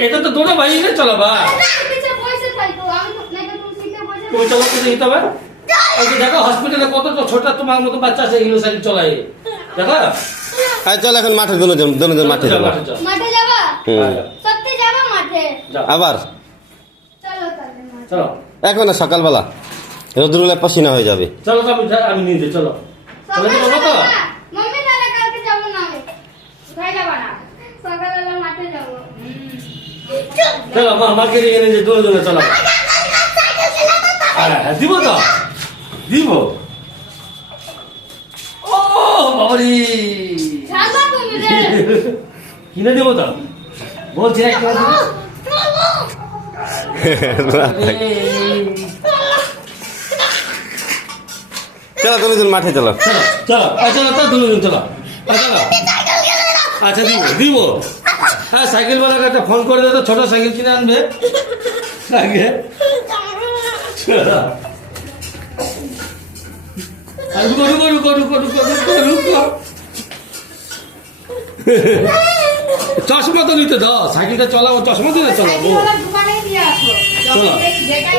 এটা তো दोनों भाई ने चला बा पीछे पैसे खाई तो আমি তো नहीं तुम सीधे पैसे তুমি চলো তো দেখি তবে এই যে দেখো হসপিটালে কত তো ছোট তোমার মতো বাচ্চা আছে এগুলো সাইকেল চলায় দেখো চল এখন মাঠে দুজন মাঠে যাবো। মাঠে যাবা হুম। সত্যি যাবা মাঠে যাও আবার চলো তাহলে মাঠে চলো এখন না সকালবেলা রোদ্রুলে পাসিনা হয়ে যাবে। চলো তো আমি নিয়ে যাই চলো চলো তো বাবা তো মম্মি তাহলে কালকে যাবো না আমি কোথায় যাবা না সকালবেলা মাঠে যাবো চলো মা মাকে নিয়ে যে দুজনে চলো হ্যাঁ দিব তো দিব ও বাবারি ছাড়বা তুমি রে কিনে দেবো তো বলছি একটা চলো দুজন মাঠে চলো। চলো চলো চলো তো দুজন চলো চলো আচ্ছা দিব দিব হ্যাঁ সাইকেলওয়ালাকে একটা ফোন করে দে তো ছোট সাইকেল কিনে আনবে আগে চশমা তো নিতে দাও সাইকেলটা চলাবো চশমা দিলে চলাবো দোকানে দিয়ে আসো চলো যেটাই